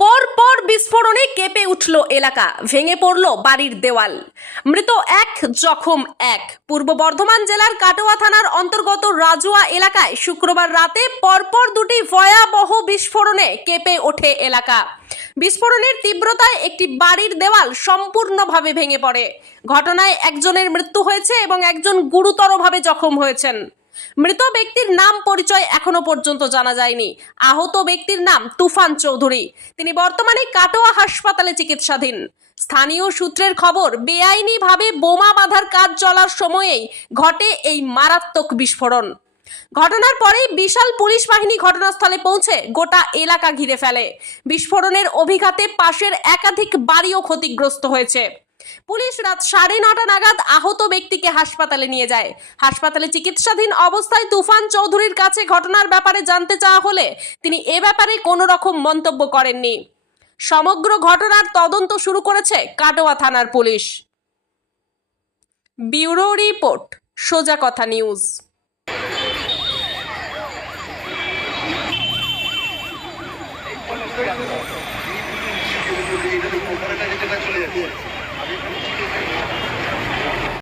পরপর বিস্ফোরণে কেঁপে উঠল এলাকা, ভেঙে পড়ল বাড়ির দেওয়াল। মৃত এক, জখম এক। পূর্ব বর্ধমান জেলার কাটোয়া থানার অন্তর্গত রাজুয়া এলাকায় শুক্রবার রাতে পরপর দুটি ভয়াবহ বিস্ফোরণে কেঁপে ওঠে এলাকা। বিস্ফোরণের তীব্রতায় একটি বাড়ির দেওয়াল সম্পূর্ণভাবে ভেঙে পড়ে। ঘটনায় একজনের মৃত্যু হয়েছে এবং একজন গুরুতরভাবে জখম হয়েছেন। মৃত ব্যক্তির নাম পরিচয় এখনো পর্যন্ত জানা যায়নি। আহত ব্যক্তির নাম তুফান চৌধুরী। তিনি বর্তমানে কাটোয়া হাসপাতালে চিকিৎসাধীন। স্থানীয় সূত্রের খবর, বেআইনিভাবে বোমা বাঁধার কাজ চলার সময়েই ঘটে এই মারাত্মক বিস্ফোরণ। ঘটনার পরেই বিশাল পুলিশ বাহিনী ঘটনাস্থলে পৌঁছে গোটা এলাকা ঘিরে ফেলে। বিস্ফোরণের অভিঘাতে পাশের একাধিক বাড়িও ক্ষতিগ্রস্ত হয়েছে। পুলিশ রাত 9:30 নাগাদ আহত ব্যক্তিকে হাসপাতালে নিয়ে যায়। হাসপাতালে চিকিৎসাধীন অবস্থায় তুফান চৌধুরীর কাছে ঘটনার ব্যাপারে জানতে চাওয়া হলে তিনি এ ব্যাপারে কোনো রকম মন্তব্য করেননি। সমগ্র ঘটনার তদন্ত শুরু করেছে কাটোয়া থানার পুলিশ। ব্যুরো রিপোর্ট, সোজা কথা নিউজ। চলে যাচ্ছে।